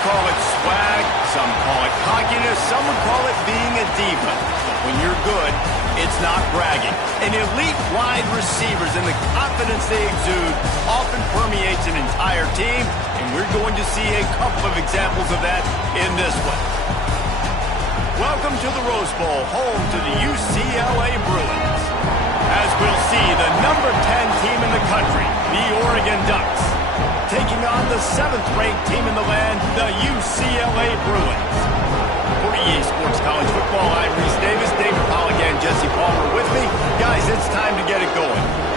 call it swag, some call it cockiness, some would call it being a diva. But when you're good, it's not bragging. And elite wide receivers and the confidence they exude often permeates an entire team, and we're going to see a couple of examples of that in this one. Welcome to the Rose Bowl, home to the UCLA Bruins. As we'll see, the number 10 team in the country, the Oregon Ducks, taking on the 7th-ranked team in the land, the UCLA Bruins. For EA Sports College Football, I'm Reese Davis, David Polligan, Jesse Palmer with me. Guys, it's time to get it going.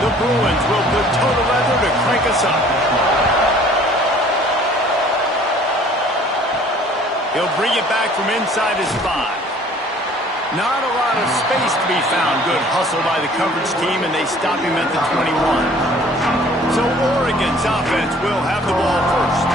The Bruins will put total leather to crank us up. He'll bring it back from inside his 5. Not a lot of space to be found. Good hustle by the coverage team, and they stop him at the 21. So Oregon's offense will have the ball first.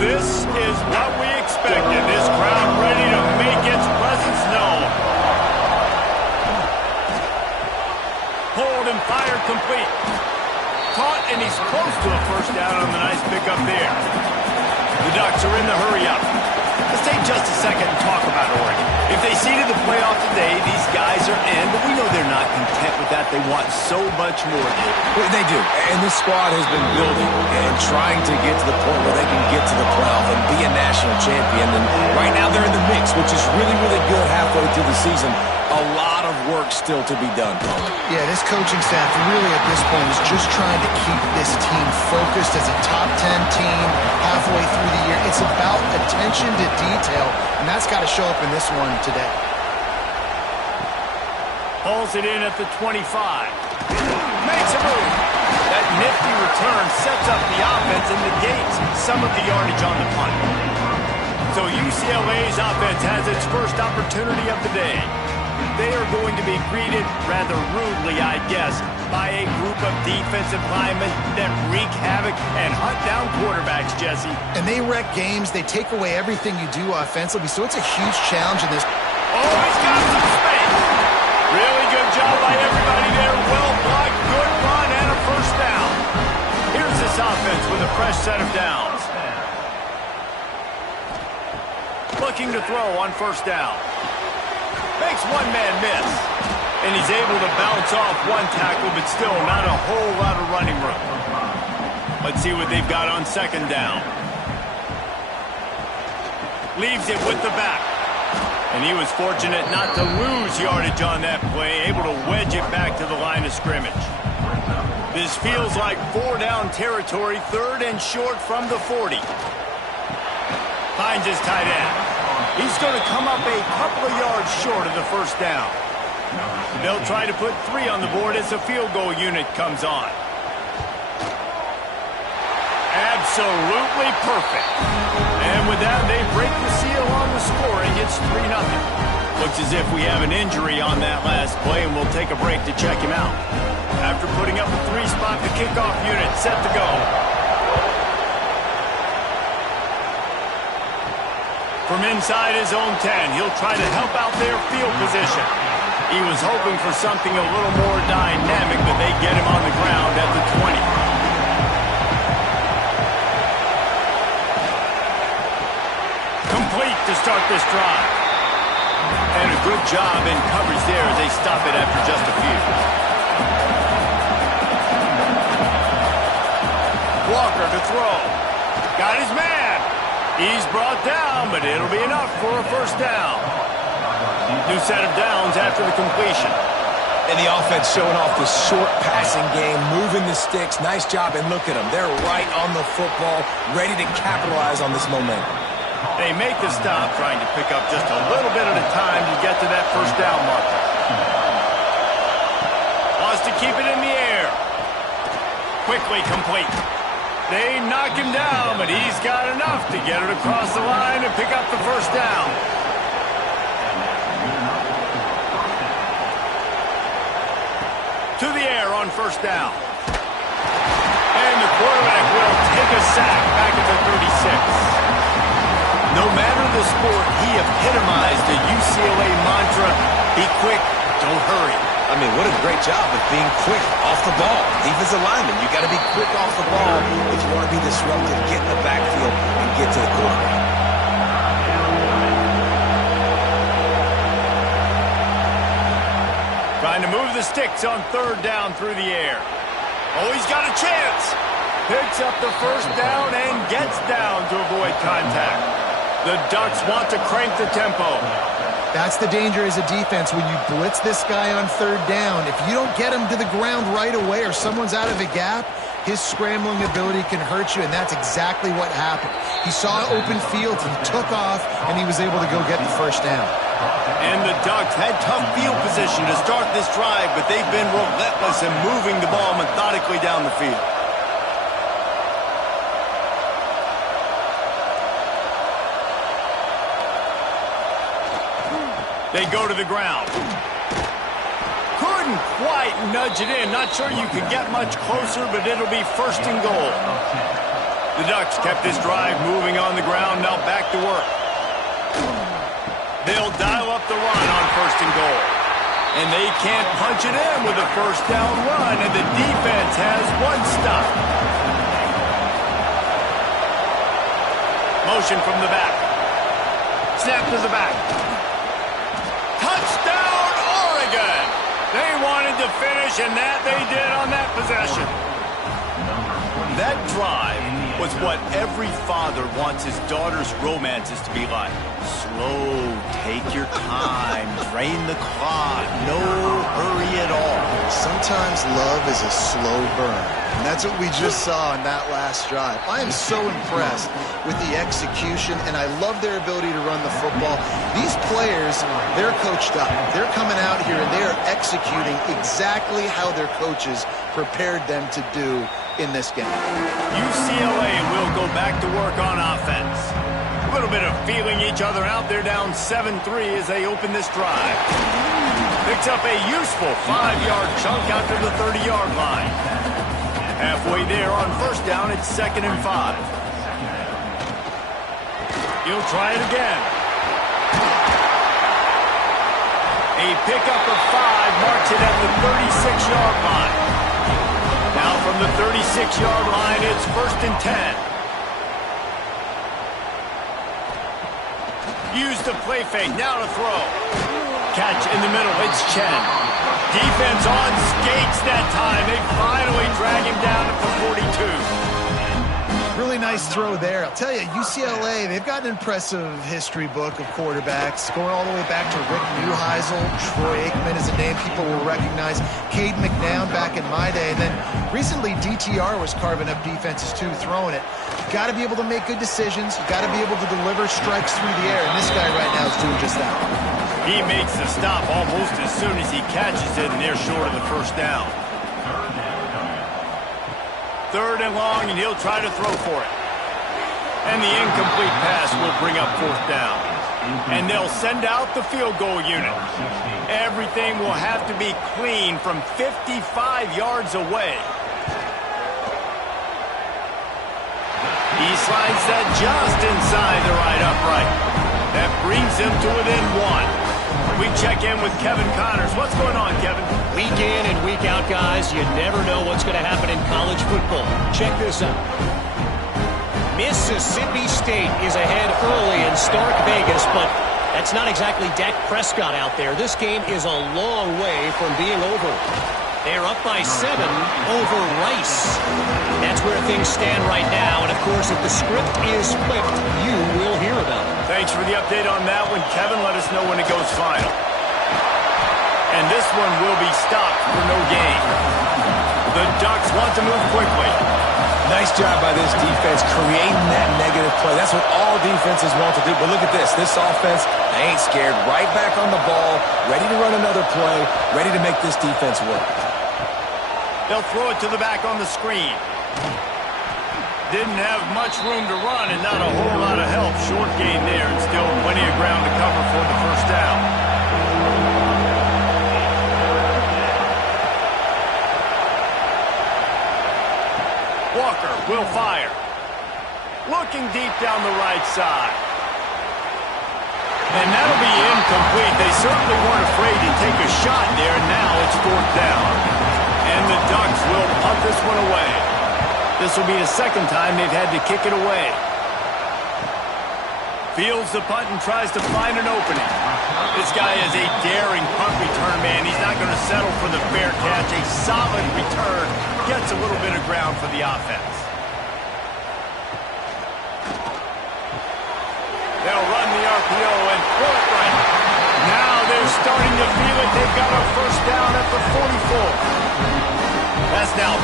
This is what we expected. This crowd ready to make its presence known. Hold and fire complete. Caught, and he's close to a first down on the nice pickup there. The Ducks are in the hurry-up. Let's take just a second and talk about Oregon. If they seeded the playoff today, these guys are in, but we know they're not content with that. They want so much more. They do, and this squad has been building and trying to get to the point where they can get to the playoff and be a national champion. And right now they're in the mix, which is really, really good halfway through the season. A lot of work still to be done, Paul. Yeah, this coaching staff really at this point is just trying to keep this team focused as a top 10 team halfway through the year. It's about attention to detail, and that's got to show up in this one today. Pulls it in at the 25. Makes a move. That nifty return sets up the offense and negates some of the yardage on the punt. So UCLA's offense has its first opportunity of the day. They are going to be greeted rather rudely, I guess, by a group of defensive linemen that wreak havoc and hunt down quarterbacks, Jesse. And they wreck games. They take away everything you do offensively, so it's a huge challenge in this. Oh, he's got some space. Really good job by everybody there. Well blocked, good run, and a first down. Here's this offense with a fresh set of downs. Looking to throw on first down. Makes one man miss. And he's able to bounce off one tackle, but still not a whole lot of running room. Let's see what they've got on second down. Leaves it with the back. And he was fortunate not to lose yardage on that play, able to wedge it back to the line of scrimmage. This feels like 4-down territory, 3rd and short from the 40. Finds his tight end. He's going to come up a couple of yards short of the first down. They'll try to put 3 on the board as the field goal unit comes on. Absolutely perfect. And with that, they break the seal on the scoring. It's 3-0. Looks as if we have an injury on that last play, and we'll take a break to check him out. After putting up a 3-spot, the kickoff unit set to go. From inside his own 10, he'll try to help out their field position. He was hoping for something a little more dynamic, but they get him on the ground at the 20. Complete to start this drive. And a good job in coverage there as they stop it after just a few. Walker to throw. Got his man. He's brought down, but it'll be enough for a first down. New set of downs after the completion. And the offense showing off the short passing game, moving the sticks. Nice job, and look at them. They're right on the football, ready to capitalize on this momentum. They make the stop, trying to pick up just a little bit at a time to get to that first down marker. Wants to keep it in the air. Quickly complete. They knock him down, but he's got enough to get it across the line and pick up the first down. on first down. And the quarterback will take a sack back at the 36. No matter the sport, he epitomized the UCLA mantra, be quick, don't hurry. I mean, what a great job of being quick off the ball. Defensive lineman, you got to be quick off the ball if you want to be disruptive, get in the backfield, and get to the quarterback. Trying to move the sticks on third down through the air. Oh, he's got a chance. Picks up the first down and gets down to avoid contact. The Ducks want to crank the tempo. That's the danger as a defense when you blitz this guy on third down. If you don't get him to the ground right away or someone's out of a gap, his scrambling ability can hurt you, and that's exactly what happened. He saw open field, he took off, and he was able to go get the first down. And the Ducks had tough field position to start this drive, but they've been relentless in moving the ball methodically down the field. They go to the ground. Couldn't quite nudge it in. Not sure you could get much closer, but it'll be first and goal. The Ducks kept this drive moving on the ground. Now back to work. They'll dial up the run on first and goal. And they can't punch it in with a first down run, and the defense has one stop. Motion from the back. Snap to the back. Touchdown, Oregon! They wanted to finish, and that they did on that possession. That drive was what every father wants his daughter's romances to be like. Slow, take your time, drain the clock, no hurry at all. Sometimes love is a slow burn, and that's what we just saw in that last drive. I am so impressed with the execution, and I love their ability to run the football. These players, they're coached up. They're coming out here, and they are executing exactly how their coaches prepared them to do in this game. UCLA will go back to work on offense. A little bit of feeling each other out. They're down 7-3 as they open this drive. Picks up a useful 5-yard chunk out to the 30-yard line. Halfway there on first down, it's 2nd and 5. He'll try it again. A pickup of 5 marks it at the 36-yard line. Now from the 36-yard line, it's 1st and 10. Use the play fake, now to throw. Catch in the middle, it's Chen. Defense on skates that time. They finally drag him down at the 42. Really nice throw there. I'll tell you, UCLA, they've got an impressive history book of quarterbacks, going all the way back to Rick Neuheisel. Troy Aikman is a name people will recognize. Cade McNown back in my day. And then recently, DTR was carving up defenses too, throwing it. You've got to be able to make good decisions. You've got to be able to deliver strikes through the air. And this guy right now is doing just that. He makes the stop almost as soon as he catches it, and they're short of the first down. 3rd and long, and he'll try to throw for it. And the incomplete pass will bring up 4th down. And they'll send out the field goal unit. Everything will have to be clean from 55 yards away. He slides that just inside the right upright. That brings him to within 1. We check in with Kevin Connors. What's going on, Kevin? Week in and week out, guys, you never know what's going to happen in college football. Check this out. Mississippi State is ahead early in Stark Vegas, but that's not exactly Dak Prescott out there. This game is a long way from being over. They're up by 7 over Rice. That's where things stand right now. And, of course, if the script is flipped, you will hear about it. Thanks for the update on that one, Kevin. Let us know when it goes final. And this one will be stopped for no gain. The Ducks want to move quickly. Nice job by this defense creating that negative play. That's what all defenses want to do. But look at this. This offense, they ain't scared. Right back on the ball, ready to run another play, ready to make this defense work. They'll throw it to the back on the screen. Didn't have much room to run and not a whole lot of help. Short gain there and still plenty of ground to cover for the first down. will fire. Looking deep down the right side. And that'll be incomplete. They certainly weren't afraid to take a shot there, and now it's 4th down. And the Ducks will punt this one away. This will be the second time they've had to kick it away. Fields the punt and tries to find an opening. This guy is a daring punt return man. He's not going to settle for the fair catch. A solid return gets a little bit of ground for the offense. They'll run the RPO and throw it right. Now they're starting to feel it. They've got a first down at the 44. That's now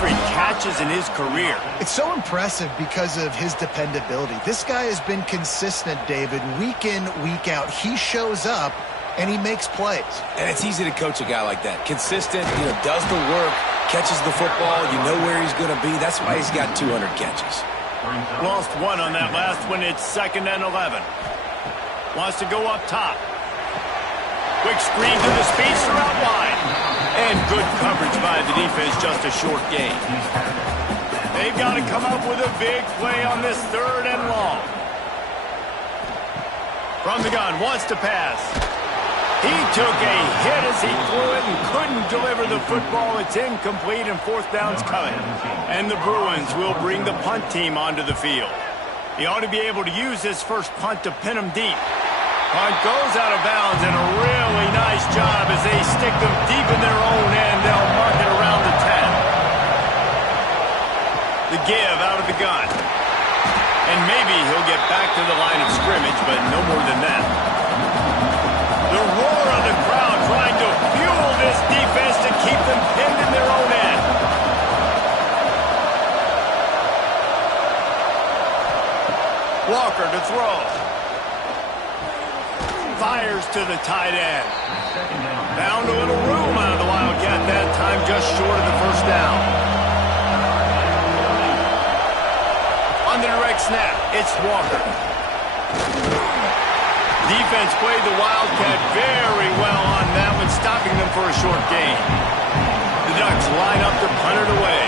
200 catches in his career. It's so impressive because of his dependability. This guy has been consistent, David, week in, week out. He shows up, and he makes plays. And it's easy to coach a guy like that. Consistent, does the work, catches the football, you know where he's going to be. That's why he's got 200 catches. Lost one on that last one. It's 2nd and 11. Wants to go up top. Quick screen to the speedster out wide. And good coverage by the defense, just a short gain. They've got to come up with a big play on this 3rd and long. From the gun, wants to pass. He took a hit as he threw it and couldn't deliver the football. It's incomplete and 4th down's coming. And the Bruins will bring the punt team onto the field. He ought to be able to use this first punt to pin them deep. Punt goes out of bounds, and a really nice job as they stick them deep in their own end. They'll mark it around the 10. The give out of the gun. And maybe he'll get back to the line of scrimmage, but no more than that. The roar of the crowd trying to fuel this defense to keep them pinned in their own end. Walker to throw. Fires to the tight end. Found a little room out of the Wildcat that time, just short of the first down. On the direct snap, it's Walker. Defense played the Wildcat very well on that one, stopping them for a short gain. The Ducks line up to punt it away.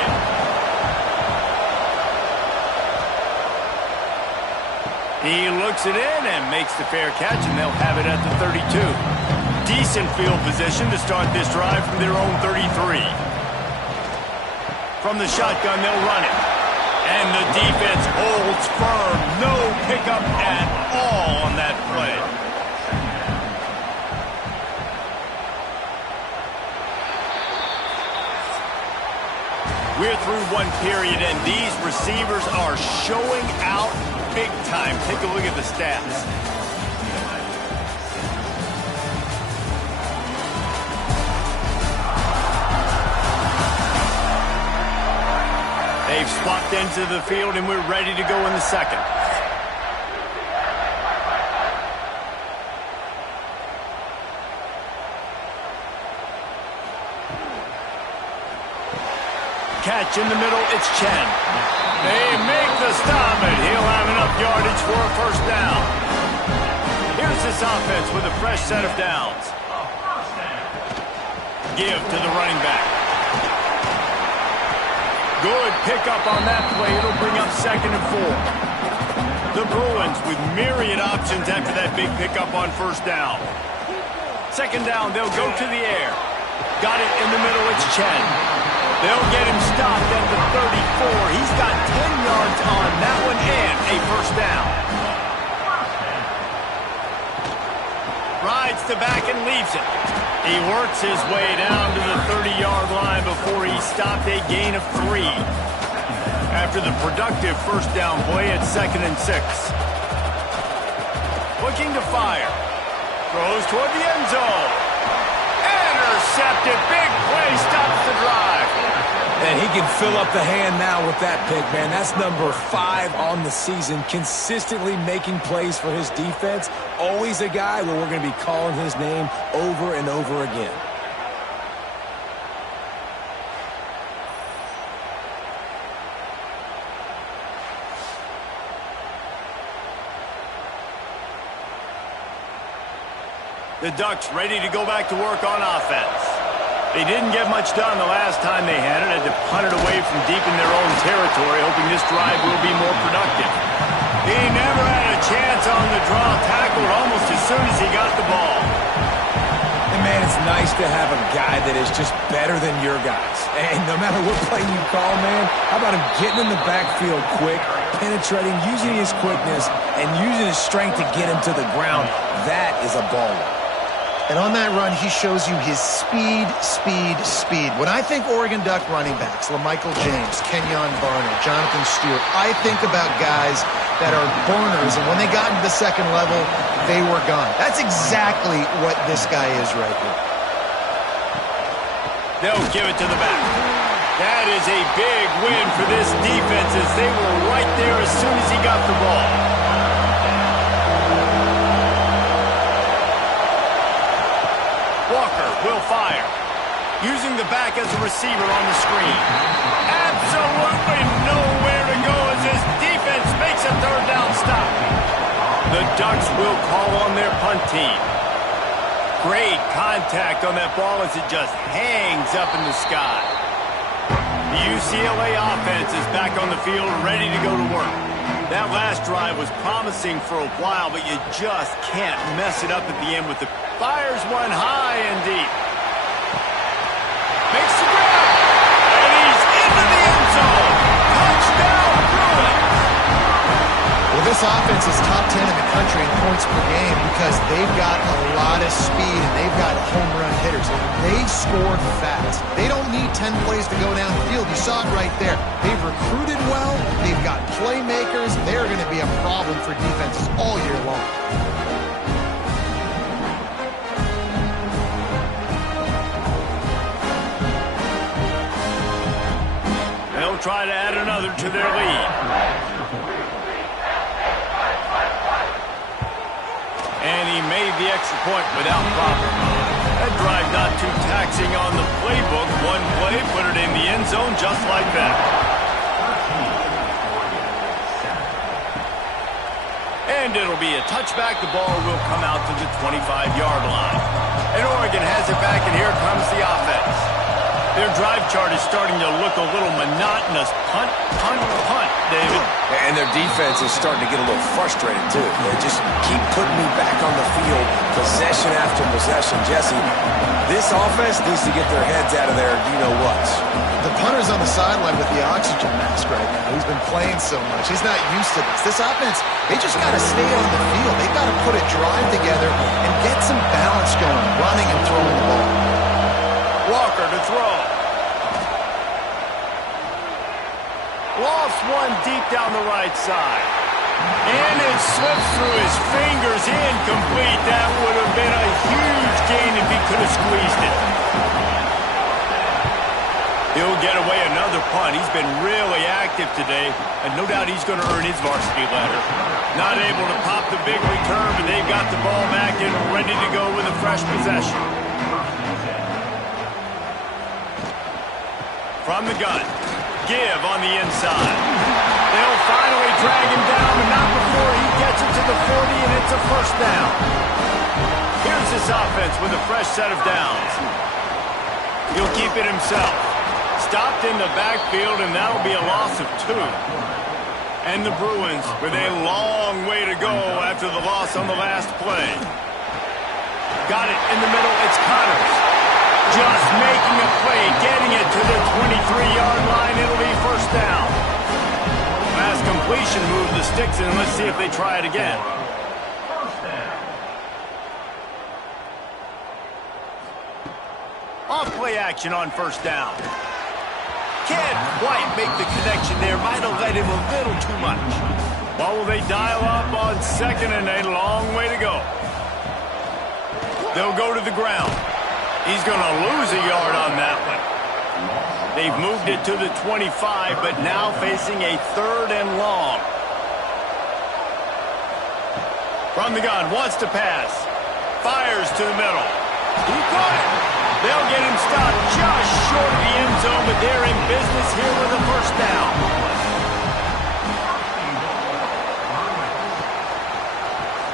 He looks it in and makes the fair catch, and they'll have it at the 32. Decent field position to start this drive from their own 33. From the shotgun, they'll run it. And the defense holds firm. No pickup at all on that play. We're through one period, and these receivers are showing out big time. Take a look at the stats. They've swapped into the field, and we're ready to go in the second. Catch in the middle, it's Chen. They make the stop, and he'll have enough yardage for a first down. Here's this offense with a fresh set of downs. Give to the running back. Good pickup on that play. It'll bring up 2nd and 4. The Bruins with myriad options after that big pickup on first down. 2nd down, they'll go to the air. Got it in the middle, it's Chen. They'll get him stopped at the 34. He's got 10 yards on that one and a first down. Rides the back and leaves it. He works his way down to the 30-yard line before he stopped, a gain of 3. After the productive first down play at 2nd and 6. Looking to fire. Throws toward the end zone. Intercepted. Big play stops the drive. And he can fill up the hand now with that pick, man. That's number 5 on the season, consistently making plays for his defense. Always a guy where we're going to be calling his name over and over again. The Ducks ready to go back to work on offense. They didn't get much done the last time they had it. Had to punt it away from deep in their own territory, hoping this drive will be more productive. He never had a chance on the draw, tackled almost as soon as he got the ball. And, man, it's nice to have a guy that is just better than your guys. And no matter what play you call, man, how about him getting in the backfield quick, penetrating, using his quickness, and using his strength to get him to the ground. That is a baller. And on that run, he shows you his speed. When I think Oregon Duck running backs, LaMichael James, Kenyon Barner, Jonathan Stewart, I think about guys that are burners, and when they got into the second level, they were gone. That's exactly what this guy is right here. They'll give it to the back. That is a big win for this defense as they were right there as soon as he got the ball. Walker will fire. Using the back as a receiver on the screen. Absolutely nowhere to go as this defense makes a third down stop. The Ducks will call on their punt team. Great contact on that ball as it just hangs up in the sky. The UCLA offense is back on the field, ready to go to work. That last drive was promising for a while, but you just can't mess it up at the end with the fires one high and deep. Makes the grab, and he's into the end zone. Touchdown, Bruins! Well, this offense is top 10 in the country in points per game because they've got a lot of speed and they've got home run hitters. They scored fast. They don't need 10 plays to go downfield. You saw it right there. They've recruited well. They've got playmakers. They're going to be a problem for defenses all year long. They'll try to add another to their lead. And he made the extra point without problem. That drive not too taxing on the playbook. One play, put it in the end zone just like that. And it'll be a touchback. The ball will come out to the 25-yard line. And Oregon has it back, and here comes the offense. Their drive chart is starting to look a little monotonous. Punt, punt, punt, David. And their defense is starting to get a little frustrated, too. They just keep putting me back on the field, possession after possession. Jesse, this offense needs to get their heads out of their you-know-whats. The punter's on the sideline with the oxygen mask right now. He's been playing so much. He's not used to this. This offense, they just got to stay on the field. They've got to put a drive together and get some balance going, running and throwing the ball. Walker to throw. Lost one deep down the right side. And it slips through his fingers, incomplete. That would have been a huge gain if he could have squeezed it. He'll get away another punt. He's been really active today, and no doubt he's going to earn his varsity letter. Not able to pop the big return, but they've got the ball back and ready to go with a fresh possession. From the gun. Give on the inside. They'll finally drag him down, but not before he gets it to the 40, and it's a first down. Here's this offense with a fresh set of downs. He'll keep it himself. Stopped in the backfield, and that'll be a loss of 2. And the Bruins with a long way to go after the loss on the last play. Got it in the middle. It's Connors. Just making a play, getting it to the 23-yard line. It'll be first down. Last completion moved the sticks in. Let's see if they try it again. Off play action on first down. Can't quite make the connection there. Might have led him a little too much. Well, will they dial up on second and a long way to go? They'll go to the ground. He's going to lose a yard on that one. They've moved it to the 25, but now facing a third and long. From the gun, wants to pass. Fires to the middle. He caught it. They'll get him stopped just short of the end zone, but they're in business here with a first down.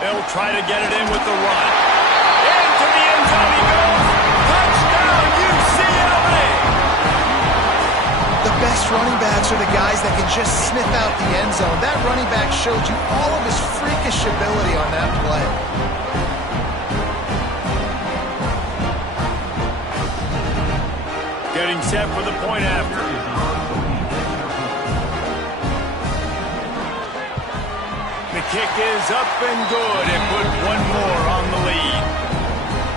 They'll try to get it in with the run. Into the end zone he goes. Touchdown, UCLA! are the guys that can just sniff out the end zone. That running back showed you all of his freakish ability on that play. Getting set for the point after. The kick is up and good and put one more on the lead.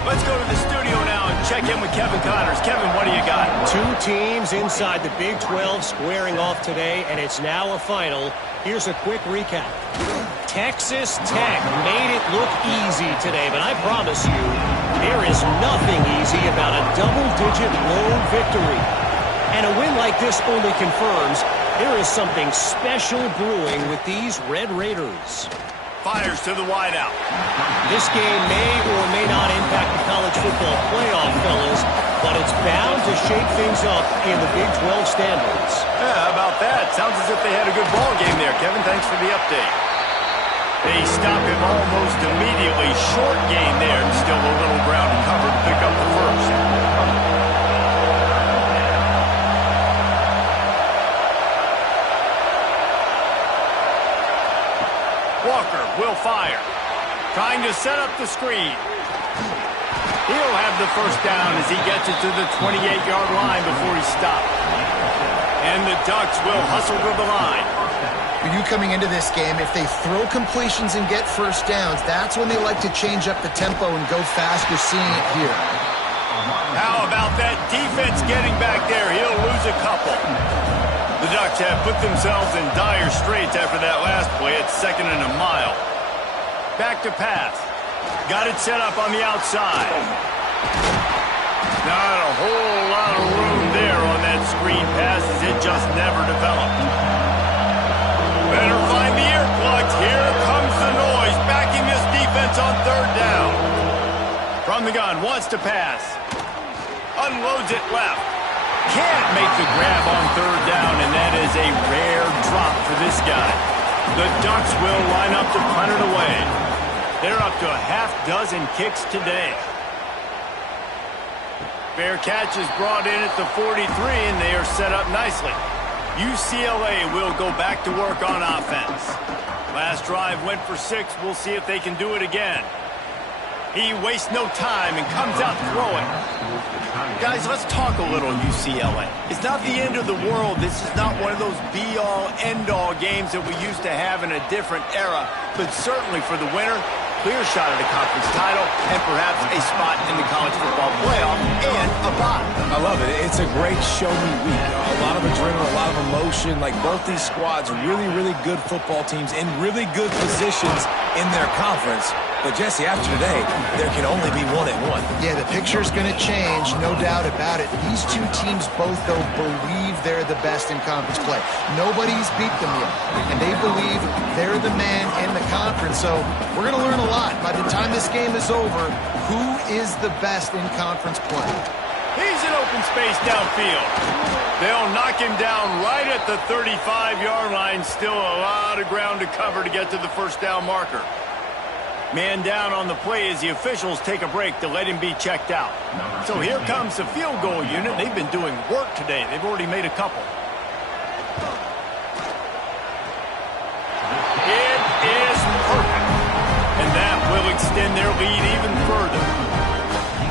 Let's go to the studio now and check in with Kevin Connors. Kevin, what do you got? Two teams inside the Big 12 squaring off today, and it's now a final. Here's a quick recap. Texas Tech made it look easy today, but I promise you, there is nothing easy about a double-digit road victory. And a win like this only confirms there is something special brewing with these Red Raiders. Fires to the wideout. This game may or may not impact the college football playoff, fellas, but it's bound to shake things up in the Big 12 standards. Yeah, how about that? Sounds as if they had a good ball game there. Kevin, thanks for the update. They stop him almost immediately. Short gain there, and still a little ground to cover to pick up the first. Walker will fire. Trying to set up the screen. He'll have the first down as he gets it to the 28-yard line before he's stopped. And the Ducks will hustle to the line. For you coming into this game, if they throw completions and get first downs, that's when they like to change up the tempo and go fast. You're seeing it here. How about that defense getting back there? He'll lose a couple. The Ducks have put themselves in dire straits after that last play. It's 2nd and a mile. Back to pass. Got it set up on the outside. Not a whole lot of room there on that screen pass as it just never developed. Better find the earplugs. Here comes the noise. Backing this defense on 3rd down. From the gun, wants to pass. Unloads it left. Can't make the grab on 3rd down, and that is a rare drop for this guy. The Ducks will line up to punt it away. They're up to a half-dozen kicks today. Fair catch is brought in at the 43, and they are set up nicely. UCLA will go back to work on offense. Last drive went for 6. We'll see if they can do it again. He wastes no time and comes out throwing. Guys, let's talk a little UCLA. It's not the end of the world. This is not one of those be-all, end-all games that we used to have in a different era. But certainly for the winner, clear shot at a conference title and perhaps a spot in the college football playoff and a bye. I love it. It's a great show-me week. A lot of adrenaline, a lot of emotion. Like both these squads, really, really good football teams in really good positions in their conference. But, Jesse, after today, there can only be one at one. Yeah, the picture's going to change, no doubt about it. These two teams both, though, believe they're the best in conference play. Nobody's beat them yet, and they believe they're the man in the conference. So we're going to learn a lot. By the time this game is over, who is the best in conference play? He's in open space downfield. They'll knock him down right at the 35-yard line. Still a lot of ground to cover to get to the first down marker. Man down on the play as the officials take a break to let him be checked out. So here comes the field goal unit. They've been doing work today. They've already made a couple. It is perfect. And that will extend their lead even further.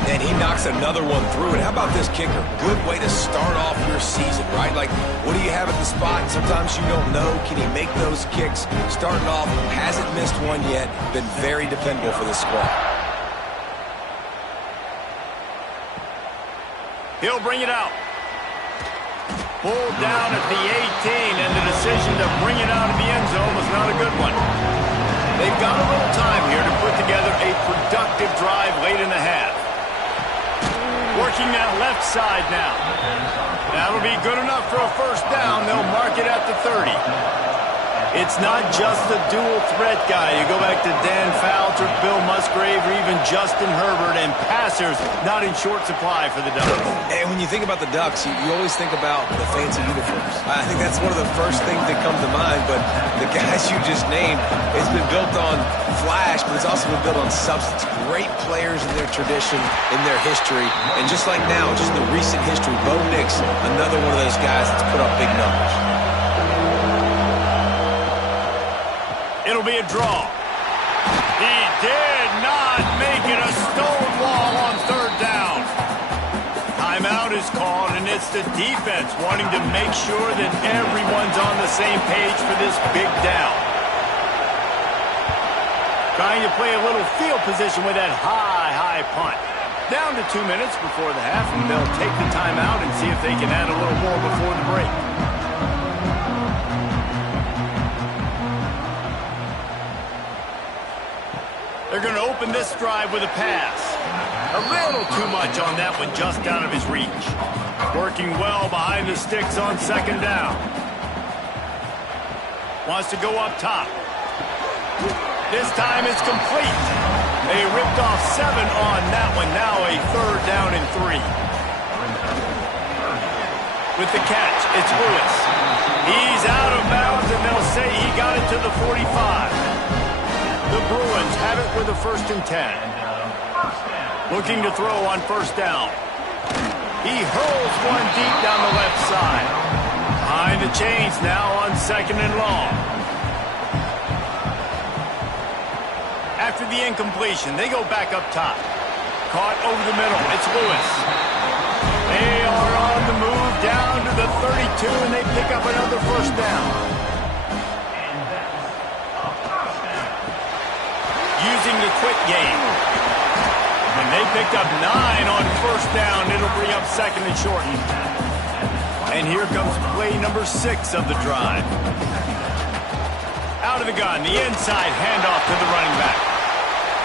And he knocks another one through. And how about this kicker? Good way to start off your season, right? Like, what do you have at the spot? Sometimes you don't know. Can he make those kicks? Starting off, hasn't missed one yet. Been very dependable for this squad. He'll bring it out. Pulled down at the 18, and the decision to bring it out of the end zone was not a good one. They've got a little time here to put together a productive drive late in the half. Working that left side now. That'll be good enough for a first down. They'll mark it at the 30. It's not just the dual threat guy. You go back to Dan Fouts or Bill Musgrave or even Justin Herbert, and passers not in short supply for the Ducks. And when you think about the Ducks, you always think about the fancy uniforms. I think that's one of the first things that come to mind, but the guys you just named, it's been built on flash, but it's also been built on substance. Great players in their tradition, in their history, and just like now, just the recent history, Bo Nix, another one of those guys that's put up big numbers. It'll be a draw. He did not make it a stone wall on third down. Timeout is called, and it's the defense wanting to make sure that everyone's on the same page for this big down. Trying to play a little field position with that high punt. Down to 2 minutes before the half, and they'll take the timeout and see if they can add a little more before the break. They're going to open this drive with a pass. A little too much on that one, just out of his reach. Working well behind the sticks on second down. Wants to go up top. This time it's complete. They ripped off 7 on that one. Now a third down and 3. With the catch, it's Lewis. He's out of bounds, and they'll say he got it to the 45. The Bruins have it with a 1st and 10. Looking to throw on 1st down. He hurls one deep down the left side. Behind the chains now on 2nd and long. After the incompletion, they go back up top. Caught over the middle. It's Lewis. They are on the move down to the 32, and they pick up another 1st down. Using the quick game. And they picked up 9 on 1st down. It'll bring up 2nd and short. And here comes play number 6 of the drive. Out of the gun, the inside handoff to the running back.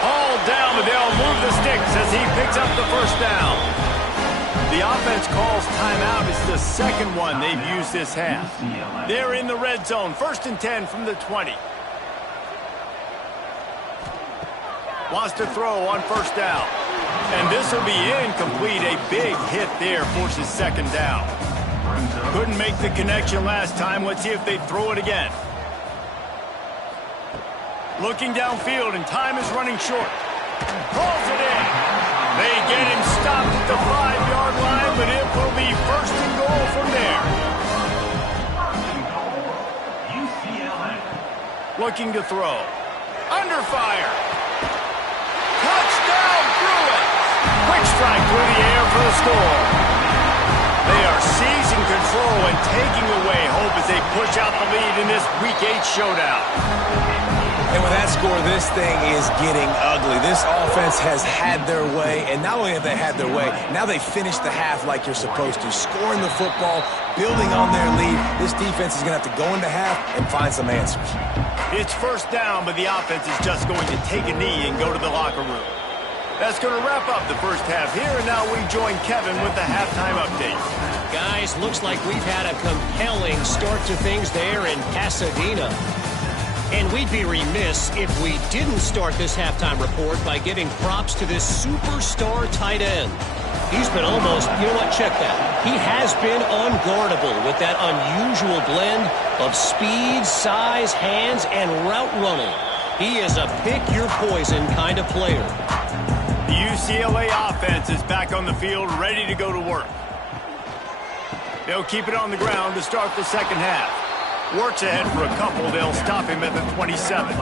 All down, but they'll move the sticks as he picks up the 1st down. The offense calls timeout. It's the 2nd one they've used this half. They're in the red zone. 1st and 10 from the 20. Wants to throw on 1st down. And this will be incomplete. A big hit there forces 2nd down. Couldn't make the connection last time. Let's see if they throw it again. Looking downfield, and time is running short. Calls it in. They get him stopped at the 5-yard line, but it will be 1st and goal from there. UCLA. Looking to throw. Under fire. Touchdown, Bruins! Quick strike through the air for the score. They are seizing control and taking away hope as they push out the lead in this Week 8 showdown. And with that score, this thing is getting ugly. This offense has had their way, and not only have they had their way, now they finished the half like you're supposed to, scoring the football, building on their lead. This defense is going to have to go into half and find some answers. It's 1st down, but the offense is just going to take a knee and go to the locker room. That's going to wrap up the 1st half here, and now we join Kevin with the halftime update. Guys, looks like we've had a compelling start to things there in Pasadena. And we'd be remiss if we didn't start this halftime report by giving props to this superstar tight end. He's been almost, you know what, check that. He has been unguardable with that unusual blend of speed, size, hands, and route running. He is a pick-your-poison kind of player. The UCLA offense is back on the field, ready to go to work. They'll keep it on the ground to start the 2nd half. Works ahead for a couple. They'll stop him at the 27.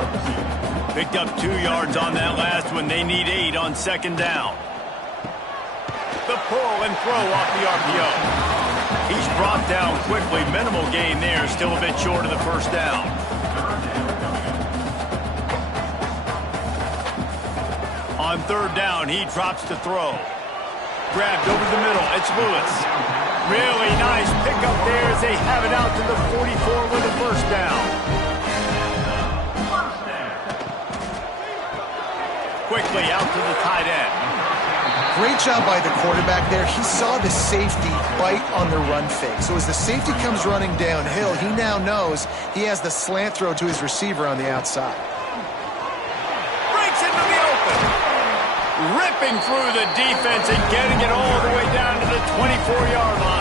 Picked up 2 yards on that last one. They need 8 on 2nd down. The pull and throw off the RPO. He's brought down quickly. Minimal gain there. Still a bit short of the 1st down. On 3rd down, he drops to throw. Grabbed over the middle. It's Lewis. Really nice pickup there as they have it out to the 44 with a 1st down. Quickly out to the tight end. Great job by the quarterback there. He saw the safety bite on the run fake. So as the safety comes running downhill, he now knows he has the slant throw to his receiver on the outside. Breaks into the open. Ripping through the defense and getting it all the way down to the 24-yard line.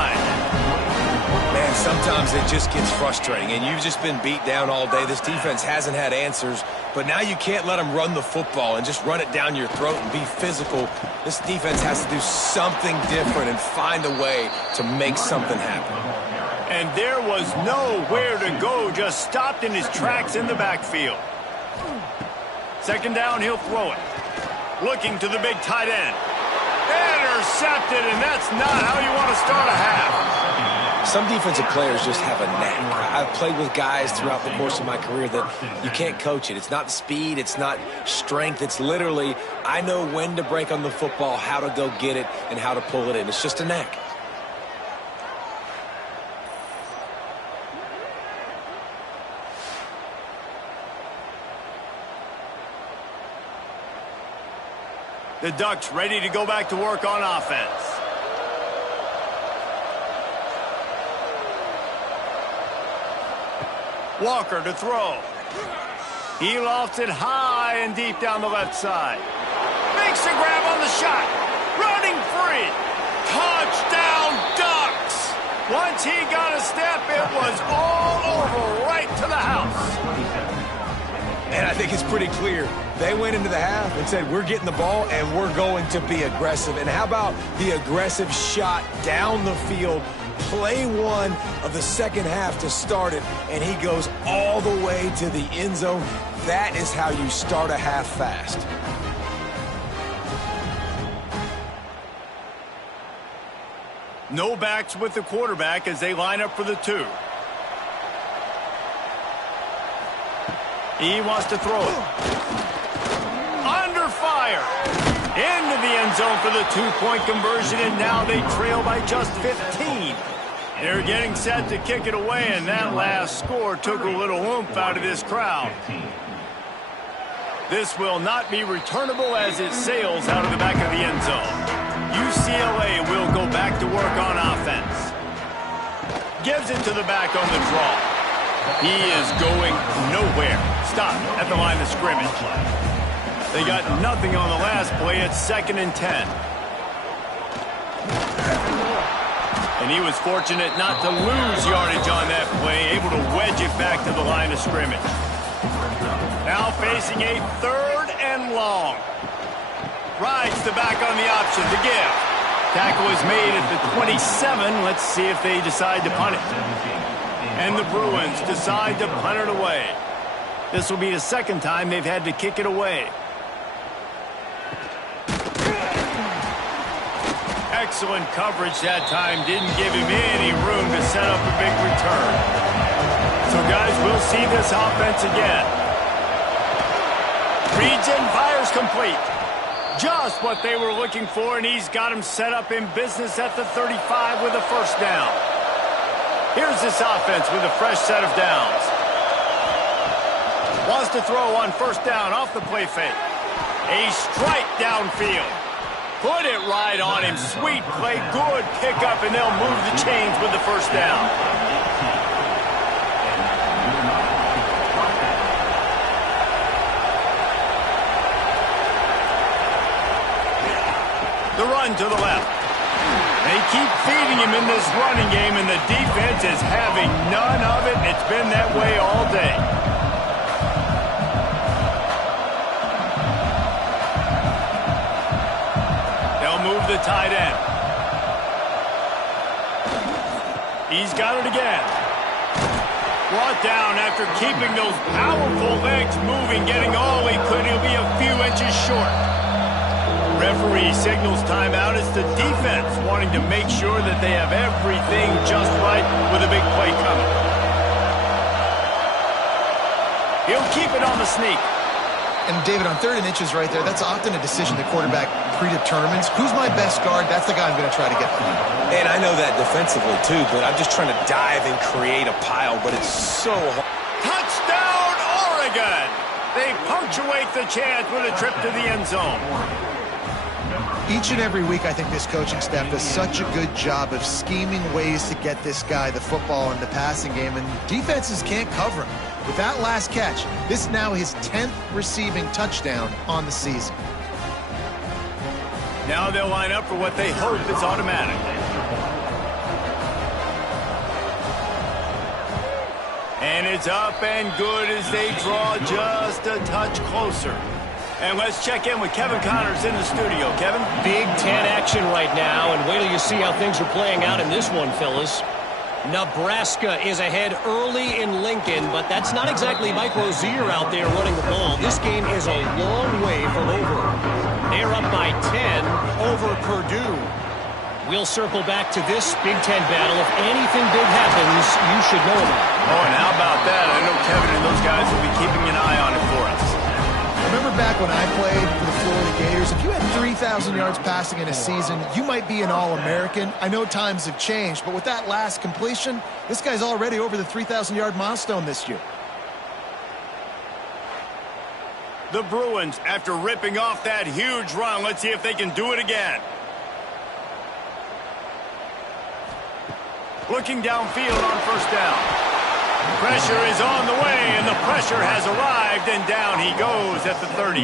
Man, sometimes it just gets frustrating, and you've just been beat down all day. This defense hasn't had answers, but now you can't let them run the football and just run it down your throat and be physical. This defense has to do something different and find a way to make something happen. And there was nowhere to go, just stopped in his tracks in the backfield. Second down, he'll throw it. Looking to the big tight end. Intercepted, and that's not how you want to start a half. Some defensive players just have a knack. I've played with guys throughout the course of my career that you can't coach it. It's not speed. It's not strength. It's literally, I know when to break on the football, how to go get it, and how to pull it in. It's just a knack. The Ducks ready to go back to work on offense. Walker to throw. He lofts it high and deep down the left side. Makes the grab on the shot. Running free. Touchdown, Ducks! Once he got a step, it was all over right to the house. And I think it's pretty clear. They went into the half and said, we're getting the ball and we're going to be aggressive. And how about the aggressive shot down the field? Play one of the second half to start it, and he goes all the way to the end zone. That is how you start a half fast. No backs with the quarterback as they line up for the 2. He wants to throw it. Under fire. Into the end zone for the 2-point conversion, and now they trail by just 15. They're getting set to kick it away, and that last score took a little oomph out of this crowd. This will not be returnable as it sails out of the back of the end zone. UCLA will go back to work on offense. Gives it to the back on the draw. He is going nowhere. Stop at the line of scrimmage. They got nothing on the last play. It's 2nd and 10. And he was fortunate not to lose yardage on that play, able to wedge it back to the line of scrimmage. Now facing a 3rd and long. Rides the back on the option to give. Tackle is made at the 27. Let's see if they decide to punt it. And the Bruins decide to punt it away. This will be the 2nd time they've had to kick it away. Excellent coverage that time. Didn't give him any room to set up a big return. So, guys, we'll see this offense again. Reads in, fires complete. Just what they were looking for, and he's got him set up in business at the 35 with a 1st down. Here's this offense with a fresh set of downs. Wants to throw on 1st down off the play fake. A strike downfield. Put it right on him. Sweet play, good pickup, and they'll move the chains with the 1st down. The run to the left. They keep feeding him in this running game, and the defense is having none of it. It's been that way all day. They'll move the tight end. He's got it again. Brought down after keeping those powerful legs moving, getting all he could. He'll be a few inches short. Referee signals timeout. It's the defense wanting to make sure that they have everything just right with a big play coming. He'll keep it on the sneak. And, David, on 3rd and inches right there, that's often a decision the quarterback predetermines. Who's my best guard? That's the guy I'm going to try to get behind. And I know that defensively, too, but I'm just trying to dive and create a pile, but it's so hard. Touchdown, Oregon! They punctuate the chance with a trip to the end zone. Each and every week, I think this coaching staff does such a good job of scheming ways to get this guy the football in the passing game, and defenses can't cover him. With that last catch, this is now his 10th receiving touchdown on the season. Now they'll line up for what they hope is automatic. And it's up and good as they draw just a touch closer. And let's check in with Kevin Connors in the studio. Kevin? Big Ten action right now, and wait till you see how things are playing out in this one, fellas. Nebraska is ahead early in Lincoln, but that's not exactly Mike Rozier out there running the ball. This game is a long way from over. They're up by 10 over Purdue. We'll circle back to this Big Ten battle. If anything big happens, you should know about it. Oh, and how about that? I know Kevin and those guys will be keeping an eye on it for us. Remember back when I played for the Florida Gators, if you had 3,000 yards passing in a season, you might be an All-American. I know times have changed, but with that last completion, this guy's already over the 3,000-yard milestone this year. The Bruins, after ripping off that huge run, let's see if they can do it again. Looking downfield on first down. Pressure is on the way, and the pressure has arrived, and down he goes at the 30.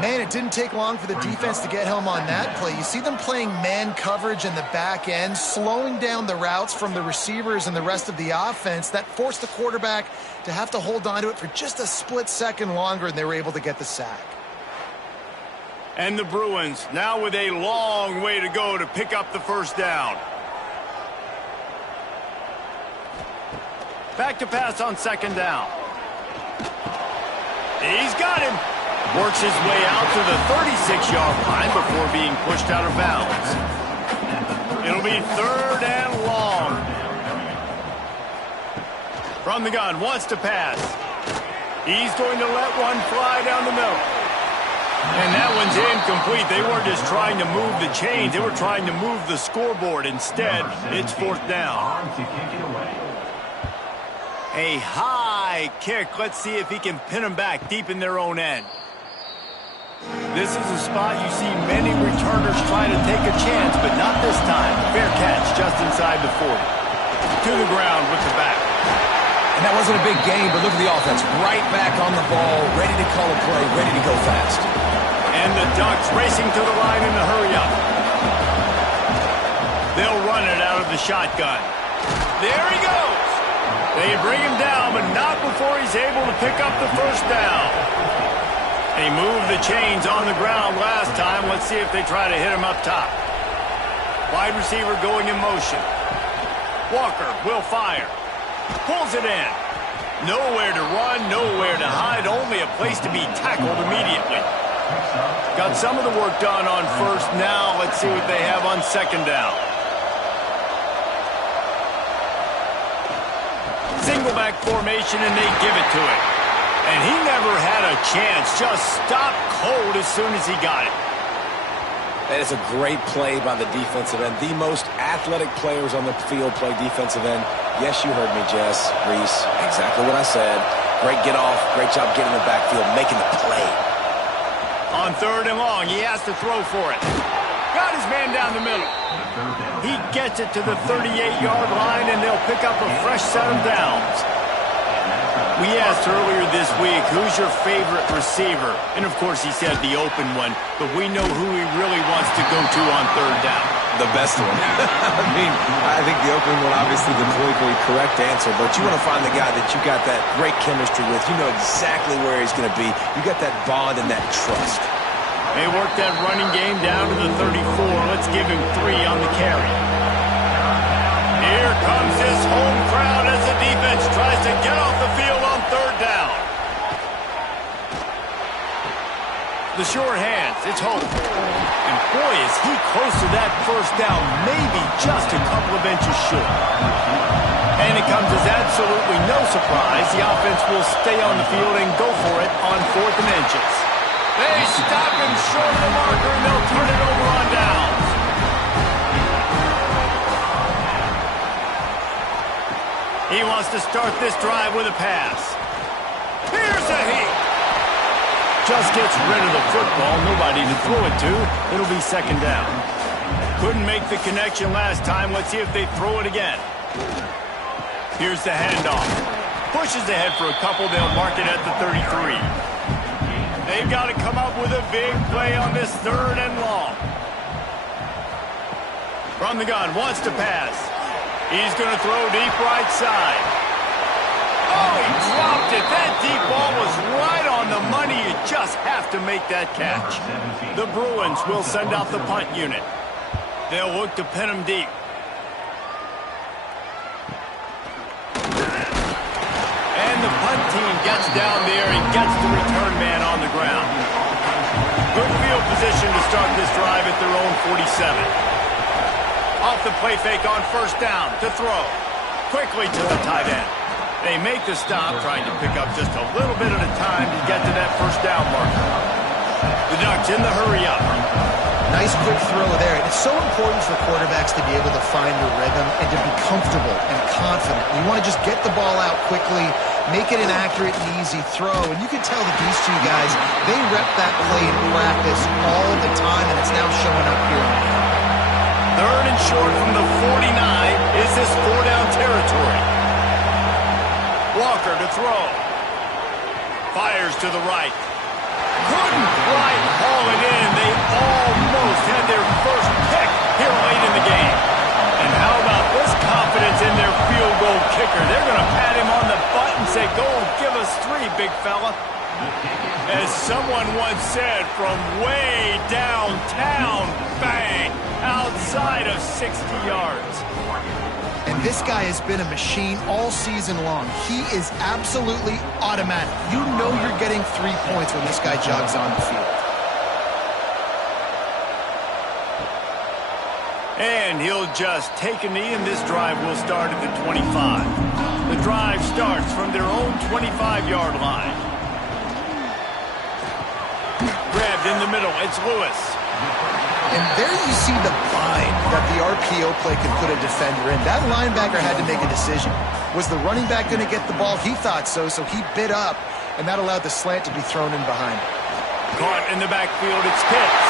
Man, it didn't take long for the defense to get home on that play. You see them playing man coverage in the back end, slowing down the routes from the receivers and the rest of the offense. That forced the quarterback to have to hold on to it for just a split second longer, and they were able to get the sack. And the Bruins now with a long way to go to pick up the first down. Back to pass on second down. He's got him. Works his way out to the 36-yard line before being pushed out of bounds. It'll be third and long. From the gun, wants to pass. He's going to let one fly down the middle. And that one's incomplete. They weren't just trying to move the chains. They were trying to move the scoreboard. Instead, it's fourth down. A high kick. Let's see if he can pin them back deep in their own end. This is a spot you see many returners try to take a chance, but not this time. Fair catch just inside the 40. To the ground with the back. And that wasn't a big gain, but look at the offense. Right back on the ball, ready to call a play, ready to go fast. And the Ducks racing to the line in the hurry-up. They'll run it out of the shotgun. There he goes. They bring him down, but not before he's able to pick up the first down. They moved the chains on the ground last time. Let's see if they try to hit him up top. Wide receiver going in motion. Walker will fire. Pulls it in. Nowhere to run, nowhere to hide, only a place to be tackled immediately. Got some of the work done on first. Now let's see what they have on second down. Single back formation, and they give it to him. And he never had a chance. Just stopped cold as soon as he got it. That is a great play by the defensive end. The most athletic players on the field play defensive end. Yes, you heard me, Jess, Reese. Exactly what I said. Great get off. Great job getting the backfield, making the play. On third and long, he has to throw for it. Got his man down the middle. He gets it to the 38-yard line, and they'll pick up a fresh set of downs. We asked earlier this week, who's your favorite receiver? And, of course, he said the open one, but we know who he really wants to go to on third down. The best one. I mean, I think the open one, obviously the politically correct answer, but you want to find the guy that you got that great chemistry with. You know exactly where he's going to be. You got that bond and that trust. They work that running game down to the 34. Let's give him 3 on the carry. Here comes this home crowd as the defense tries to get off the field on third down. The short hands, it's Hope. And boy, is he close to that first down, maybe just a couple of inches short. And it comes as absolutely no surprise. The offense will stay on the field and go for it on 4th and inches. They stop him short of the marker, and they'll turn it over on downs. He wants to start this drive with a pass. Here's a heat. Just gets rid of the football. Nobody to throw it to. It'll be second down. Couldn't make the connection last time. Let's see if they throw it again. Here's the handoff. Pushes ahead for a couple. They'll mark it at the 33. They've got to come up with a big play on this third and long. From the gun, wants to pass. He's going to throw deep right side. Oh, he dropped it. That deep ball was right on the money. You just have to make that catch. The Bruins will send out the punt unit. They'll look to pin him deep. gets down there and gets the return man on the ground. Good field position to start this drive at their own 47. Off the play fake on first down to throw. Quickly to the tight end. They make the stop, trying to pick up just a little bit at a time to get to that first down marker. The Ducks in the hurry up. Nice quick throw there. It's so important for quarterbacks to be able to find their rhythm and to be comfortable and confident. You want to just get the ball out quickly, make it an accurate and easy throw. And you can tell that these two guys, they rep that play in practice all the time, and it's now showing up here on the field. Third and short from the 49. Is this four-down territory? Walker to throw. Fires to the right. Couldn't quite haul it in. They almost had their first pick here late in the game. And how about this confidence in their field goal kicker? They're going to pat him on the butt and say, go give us 3, big fella. As someone once said, from way downtown, bang, outside of 60 yards. And this guy has been a machine all season long. He is absolutely automatic. You know you're getting 3 points when this guy jogs on the field. And he'll just take a knee, and this drive will start at the 25. The drive starts from their own 25-yard line. Grabbed in the middle. It's Lewis. And there you see the bind that the RPO play can put a defender in. That linebacker had to make a decision. Was the running back going to get the ball? He thought so, so he bid up, and that allowed the slant to be thrown in behind. Caught in the backfield, it's Pitts.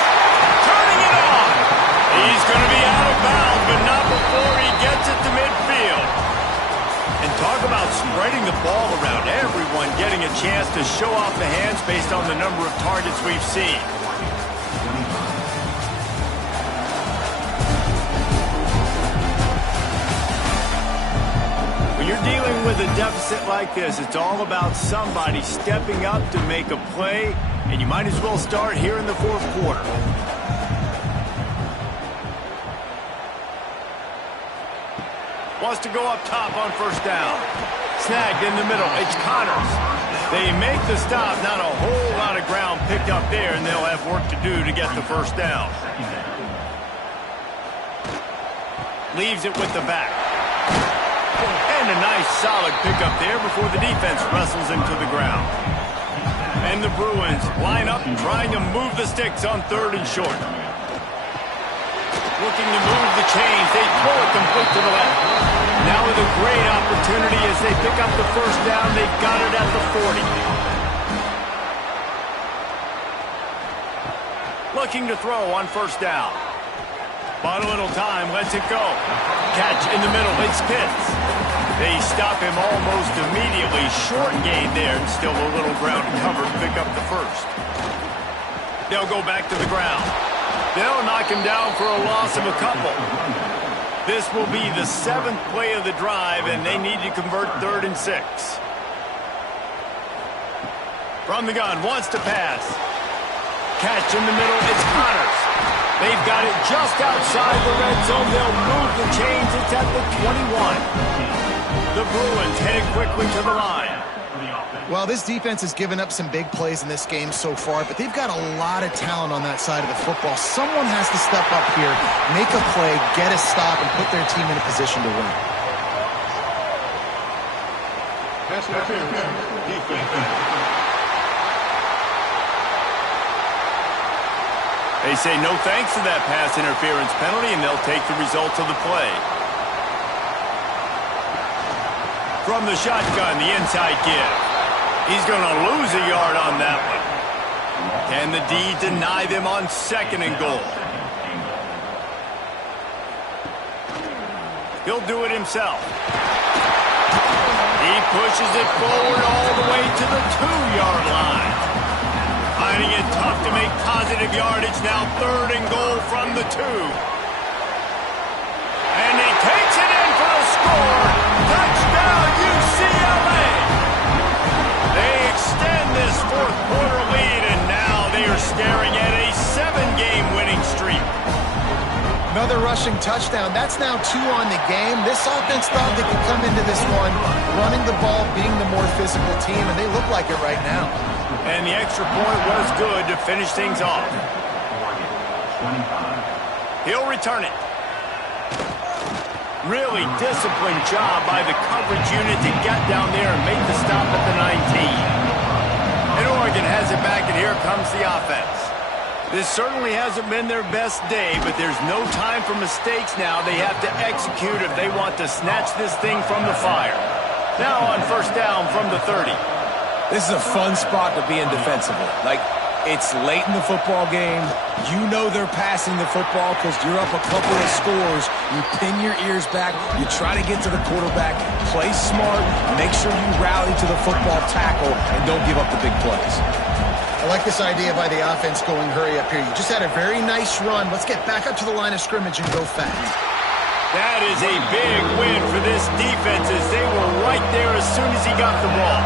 Turning it on! He's going to be out of bounds, but not before he gets it to midfield. And talk about spreading the ball around. Everyone getting a chance to show off the hands based on the number of targets we've seen. You're dealing with a deficit like this, it's all about somebody stepping up to make a play, and you might as well start here in the fourth quarter. Wants to go up top on first down. Snagged in the middle, it's Connors. They make the stop, not a whole lot of ground picked up there, and they'll have work to do to get the first down. Leaves it with the back. And a nice solid pickup there before the defense wrestles him to the ground. And the Bruins line up trying to move the sticks on third and short. Looking to move the chains. They throw it complete to the left. Now with a great opportunity as they pick up the first down. They got it at the 40. Looking to throw on first down. Bought a little time, lets it go. Catch in the middle, it's Pitts. They stop him almost immediately. Short gain there, and still a little ground to cover to pick up the first. They'll go back to the ground. They'll knock him down for a loss of a couple. This will be the 7th play of the drive, and they need to convert 3rd and 6. From the gun, wants to pass. Catch in the middle, it's Connors. They've got it just outside the red zone. They'll move the chains. It's at the 21. The Bruins head quickly to the line. Well, this defense has given up some big plays in this game so far, but they've got a lot of talent on that side of the football. Someone has to step up here, make a play, get a stop, and put their team in a position to win. They say no thanks to that pass interference penalty, and they'll take the results of the play. From the shotgun, the inside give. He's going to lose a yard on that one. Can the D deny them on 2nd and goal? He'll do it himself. He pushes it forward all the way to the 2-yard line. Finding it tough to make positive yardage. Now 3rd and goal from the 2. And he takes it in for a score. Touchdown, UCLA. They extend this 4th quarter lead, and now they are staring at a 7-game winning streak. Another rushing touchdown. That's now 2 on the game. This offense thought they could come into this one running the ball, being the more physical team, and they look like it right now. And the extra point was good to finish things off. He'll return it. Really disciplined job by the coverage unit to get down there and make the stop at the 19. And Oregon has it back, and here comes the offense. This certainly hasn't been their best day, but there's no time for mistakes now. They have to execute if they want to snatch this thing from the fire. Now on first down from the 30. This is a fun spot to be in defensively. Like, it's late in the football game. You know they're passing the football because you're up a couple of scores. You pin your ears back. You try to get to the quarterback. Play smart. Make sure you rally to the football tackle and don't give up the big plays. I like this idea by the offense going hurry up here. You just had a very nice run. Let's get back up to the line of scrimmage and go fast. That is a big win for this defense as they were right there as soon as he got the ball.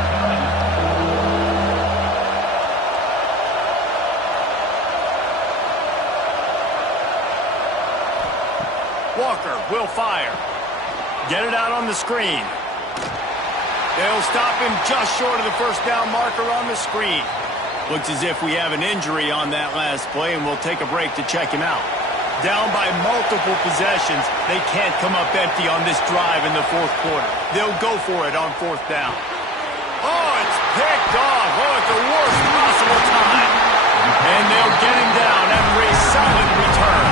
Walker will fire. Get it out on the screen. They'll stop him just short of the first down marker on the screen. Looks as if we have an injury on that last play, and we'll take a break to check him out. Down by multiple possessions, they can't come up empty on this drive in the fourth quarter. They'll go for it on fourth down. Oh, it's picked off. Oh, at the worst possible time. And they'll get him down after a solid return.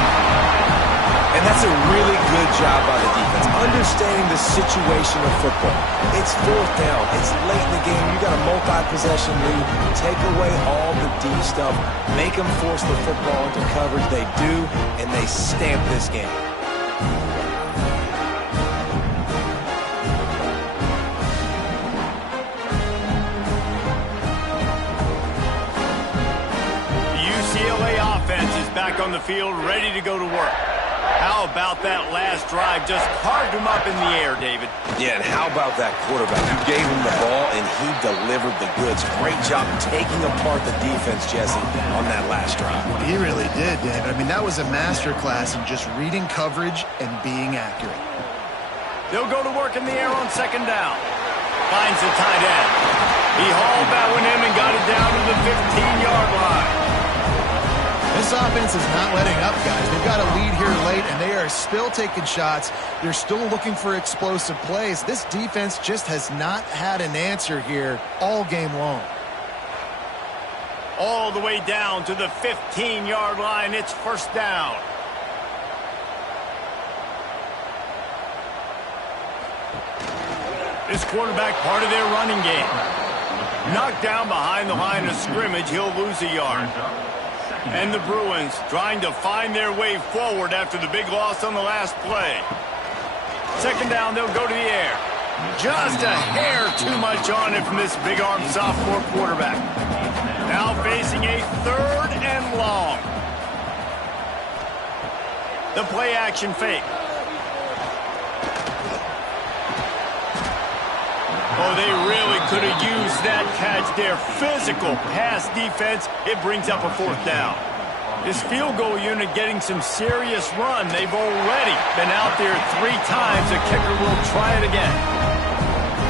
And that's a really good job by the defense, understanding the situation of football. It's fourth down. It's late in the game. You got a multi-possession lead. Take away all the D stuff. Make them force the football into coverage. They do, and they stamp this game. The UCLA offense is back on the field, ready to go to work. How about that last drive? Just carved him up in the air, David. Yeah, and how about that quarterback? You gave him the ball, and he delivered the goods. Great job taking apart the defense, Jesse, on that last drive. He really did, David. I mean, that was a masterclass in just reading coverage and being accurate. They'll go to work in the air on second down. Finds the tight end. He hauled that one in and got it down to the 15-yard line. This offense is not letting up, guys. They've got a lead here late, and they are still taking shots. They're still looking for explosive plays. This defense just has not had an answer here all game long. All the way down to the 15-yard line. It's first down. This quarterback part of their running game. Knocked down behind the line of scrimmage, he'll lose a yard. And the Bruins trying to find their way forward after the big loss on the last play. Second down, they'll go to the air. Just a hair too much on it from this big-armed sophomore quarterback. Now facing a third and long. The play-action fake. Oh, they really could have used that catch there. Physical pass defense. It brings up a fourth down. This field goal unit getting some serious run. They've already been out there 3 times. The kicker will try it again.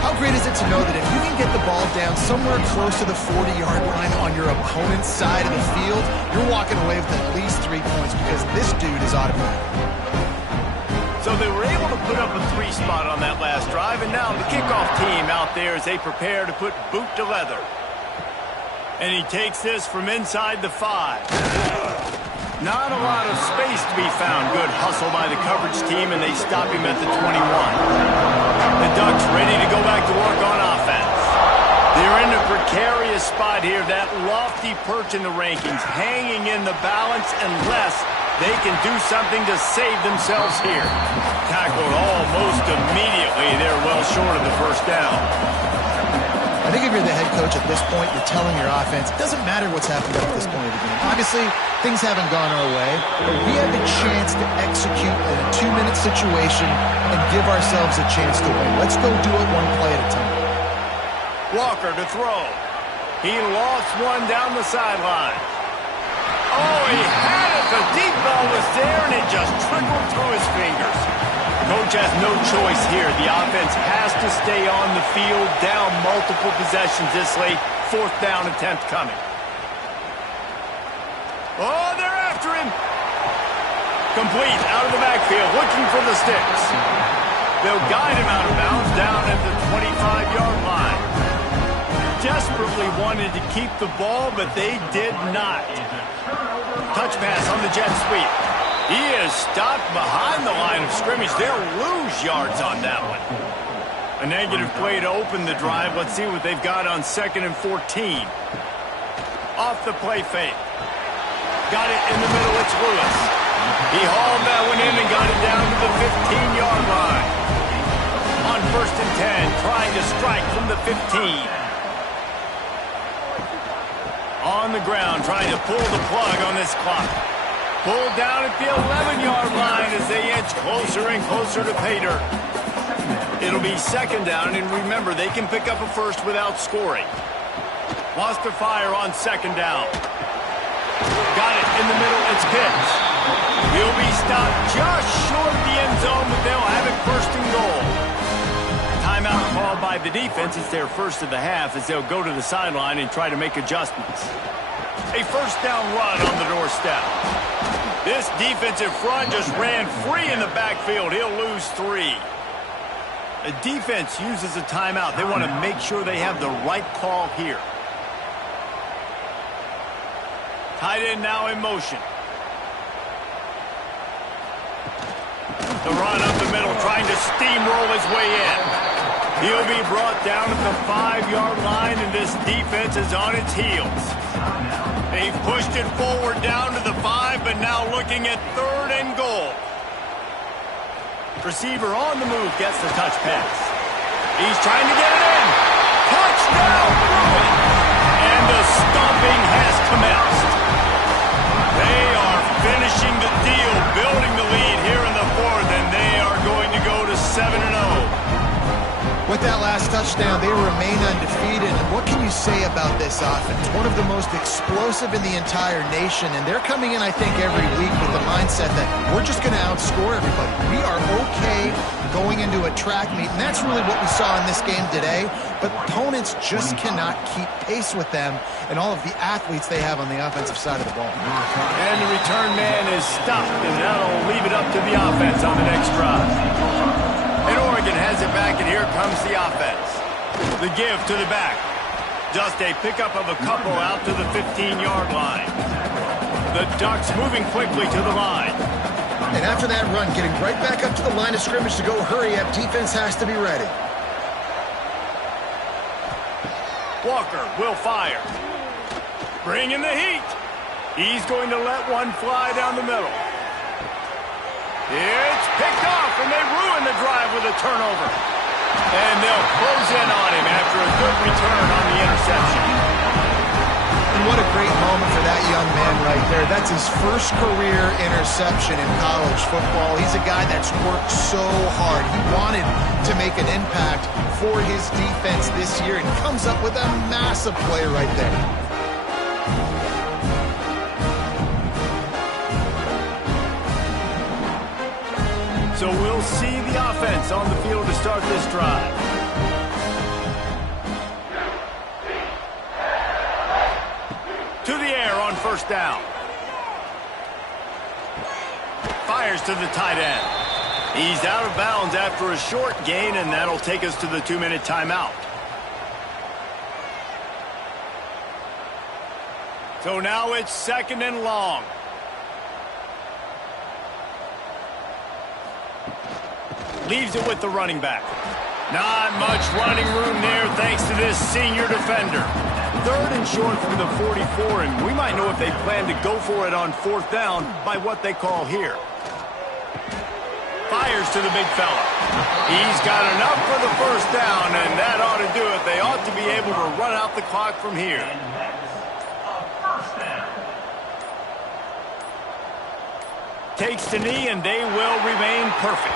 How great is it to know that if you can get the ball down somewhere close to the 40-yard line on your opponent's side of the field, you're walking away with at least 3 points because this dude is automatic. So they were able to put up a 3 spot on that last drive, and now the kickoff team out there as they prepare to put boot to leather. And he takes this from inside the 5. Not a lot of space to be found. Good hustle by the coverage team, and they stop him at the 21. The Ducks ready to go back to work on offense. They're in a precarious spot here, that lofty perch in the rankings, hanging in the balance unless they can do something to save themselves here. Tackled almost immediately. They're well short of the first down. I think if you're the head coach at this point, you're telling your offense, it doesn't matter what's happened up at this point of the game. Obviously, things haven't gone our way, but we have a chance to execute in a 2-minute situation and give ourselves a chance to win. Let's go do it one play at a time. Walker to throw. He lost one down the sideline. Oh, he had it. The deep ball was there, and it just trickled through his fingers. Coach has no choice here. The offense has to stay on the field, down multiple possessions this late. 4th down attempt coming. Oh, they're after him. Complete out of the backfield, looking for the sticks. They'll guide him out of bounds down at the 25-yard line. Desperately wanted to keep the ball, but they did not. Touch pass on the jet sweep. He is stopped behind the line of scrimmage. They'll lose yards on that one. A negative play to open the drive. Let's see what they've got on 2nd and 14. Off the play fake. Got it in the middle. It's Lewis. He hauled that one in and got it down to the 15-yard line. On 1st and 10, trying to strike from the 15. On the ground, trying to pull the plug on this clock. Pulled down at the 11-yard line as they inch closer and closer to pay dirt. It'll be 2nd down, and remember, they can pick up a first without scoring. Lost to fire on 2nd down. Got it in the middle. It's Pitts. He'll be stopped just short of the end zone, but they'll have it 1st and goal. Timeout called by the defense. It's their first of the half as they'll go to the sideline and try to make adjustments. A 1st down run on the doorstep. This defensive front just ran free in the backfield. He'll lose 3. The defense uses a timeout. They want to make sure they have the right call here. Tight end now in motion. The run up the middle, trying to steamroll his way in. He'll be brought down at the 5-yard line, and this defense is on its heels. They've pushed it forward down to the 5, but now looking at 3rd and goal. Receiver on the move gets the touch pass. He's trying to get it in. Touchdown, Bruin! And the stomping has commenced. They are finishing the deal, building the lead here in the 4th, and they are going to go to 7-0. With that last touchdown, they remain undefeated. And what can you say about this offense? One of the most explosive in the entire nation. And they're coming in, I think, every week with the mindset that we're just going to outscore everybody. We are okay going into a track meet. And that's really what we saw in this game today. But opponents just cannot keep pace with them and all of the athletes they have on the offensive side of the ball. And the return man is stopped. And that'll leave it up to the offense on the next drive. And Oregon has it back, and here comes the offense. The give to the back. Just a pickup of a couple out to the 15-yard line. The Ducks moving quickly to the line. And after that run, getting right back up to the line of scrimmage to go hurry up, defense has to be ready. Walker will fire. Bring in the heat. He's going to let one fly down the middle. It's picked off, and they ruin the drive with a turnover. And they'll close in on him after a good return on the interception. And what a great moment for that young man right there. That's his first career interception in college football. He's a guy that's worked so hard. He wanted to make an impact for his defense this year, and comes up with a massive play right there. So we'll see the offense on the field to start this drive. To the air on 1st down. Fires to the tight end. He's out of bounds after a short gain, and that'll take us to the 2-minute timeout. So now it's 2nd and long. Leaves it with the running back. Not much running room there thanks to this senior defender. 3rd and short from the 44, and we might know if they plan to go for it on 4th down by what they call here. Fires to the big fella. He's got enough for the 1st down, and that ought to do it. They ought to be able to run out the clock from here. Takes the knee, and they will remain perfect.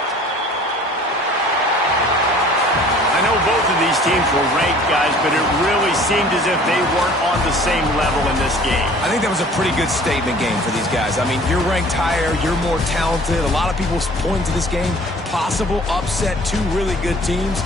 I know know both of these teams were ranked, guys, but it really seemed as if they weren't on the same level in this game. I think that was a pretty good statement game for these guys. I mean, you're ranked higher, you're more talented. A lot of people point to this game, possible upset, two really good teams.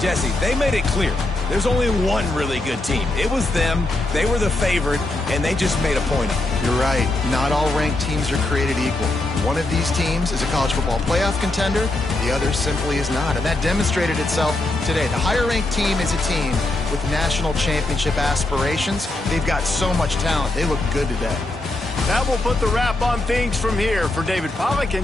Jesse, they made it clear. There's only one really good team. It was them. They were the favorite, and they just made a point of it. You're right. Not all ranked teams are created equal. One of these teams is a college football playoff contender. The other simply is not, and that demonstrated itself today. The higher-ranked team is a team with national championship aspirations. They've got so much talent. They look good today. That will put the wrap on things from here for David Pollack and